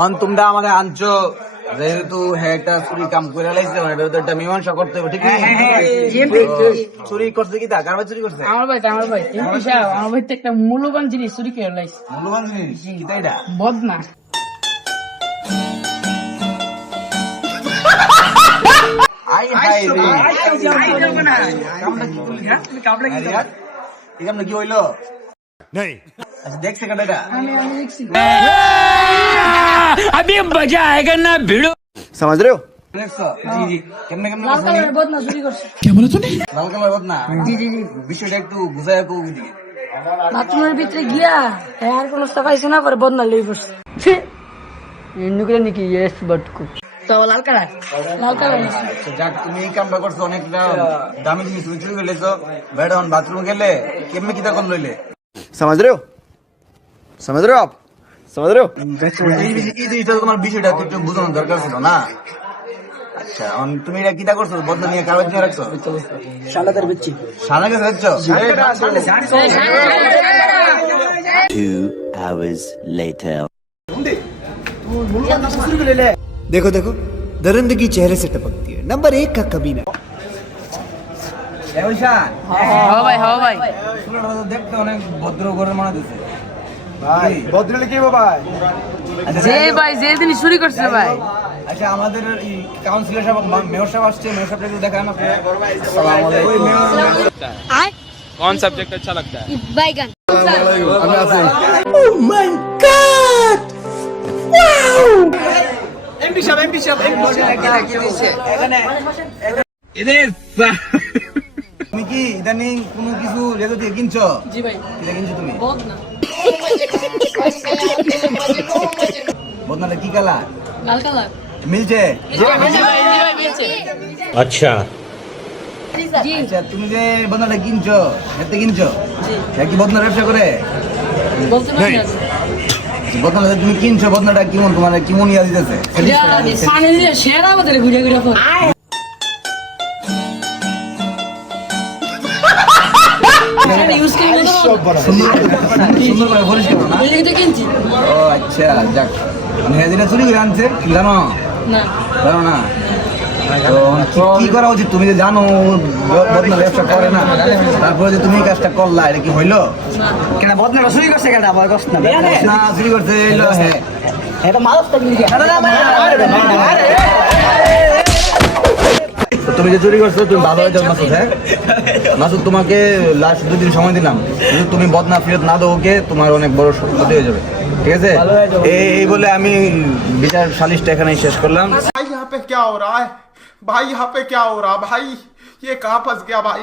On তোমরা আমাকে আনছো যেহেতু একটা চুরি কাম করে লাইছে এটা তো একটা মীমাংসা করতে হবে ঠিক না? চুরি করছে কি তা কার ভাই চুরি করছে? আমার ভাই এমপি সাহেব আমার ভাই তো একটা মূল্যবান জিনিস চুরি করে লাইছে। মূল্যবান জিনিস কি তাই এটা? বদনা আই হাই রে কামটা কি হইলো? नहीं আচ্ছা দেখছে কাটা এটা আমি দেখছি अभी मजा आएगा ना भिड़ो। समझ रहे हो? দেখছো? কেমনে কেমনে লাল করছে? কালারের বদনা চুরি করছে। লাল কালার বদনা জি বিষয়টা একটু বুঝায় কো দিকে বাথরুমের ভিতরে গিয়া আর কোনো পাইছে না পরে বদনা লই পড়ছে। নুকরে নাকি ইয়েস বটকু তো লাল কালার আচ্ছা, যাক তুমি এই কামটা করছো অনেকটা দামি জিনিস তুমি চুরি করলেছো বেড়া বাথরুম গেলে কেমনে কিতা কম লইলে समझ रहे हो? समझ रहे हो आप? समझ रहे हो? এই জিনিসটা তোমার বিষয়টা একটু বোঝানোর দরকার ছিল না। আচ্ছা তুমি এটা কিতা করছো বদনা নিয়ে কাগজ নিয়ে রাখছো শালাদার বিচ্ছি সারা কাছে রাখছো 2 hours later. देखो देखो दरिंदगी चेहरे से टपकती है। नंबर 1 का कमीना। ভাই দেখতে অনেক ভদ্র ঘরের মনে দিচ্ছে भाई भद्र की भाई যে ভাই যে জিনিস চুরি করছে ভাই আচ্ছা আমাদের কাউন্সিলর সাহেব মেয়র সাহেব আসছে মেয়র সাহেব একটু দেখান আপনি আসসালামু আলাইকুম कौन सब्जेक्ट अच्छा लगता है? बैगन আমি আছি তুমি কি ইদানিং কোনো কিছু রেজো দিয়ে কিনছো? জি ভাই কিটা কিনছো তুমি? বদনা বদনাটা কি কালার লাল কালার মিলছে? জি ভাই বেচে अच्छा জি আচ্ছা তুমি যে বদনাটা কিনছো এতে কিনছো সে কি বদনার ব্যবসা করে? বলতে পারি না বদনাটা তুমি কিনছো বদনাটা কেমন তোমার কেমন ইয়া দিতেছে? পানি দিয়ে সেরা আমাদের ঘুরে ঘুরে পর ইউজ করে না সুন্দর করে পরিষ্কার করো না? ওই দিকে কিনছি ও আচ্ছা যাক মানে যেটা চুরি করে আনছে কি জানো? না জানো না তো কি করা উচিত? তুমি যে জানো বদনা ব্যবসা করে না তারপরে যে তুমি এই কাজটা করলা এটা কি হইলো? কেন বদনাটা চুরি করছে কেন আবার কষ্ট না না চুরি করছে এলো হ্যাঁ এটা মালস তো কি তো তুমি যে চুরি করছো তুমি ভালো হয়ে যাও মাসুদ হ্যাঁ মাসুদ তোমাকে লাস্ট 2 দিন সময় দিলাম যদি তুমি বদনা ফেরত না দাও ওকে তোমার অনেক বড় ক্ষতি হয়ে যাবে ঠিক আছে এই বলে আমি বিচার সালিশটা এখানে শেষ করলাম। भाई यहाँ पे क्या हो रहा है भाई यहाँ पे क्या हो रहा भाई ये कहाँ फंस गया भाई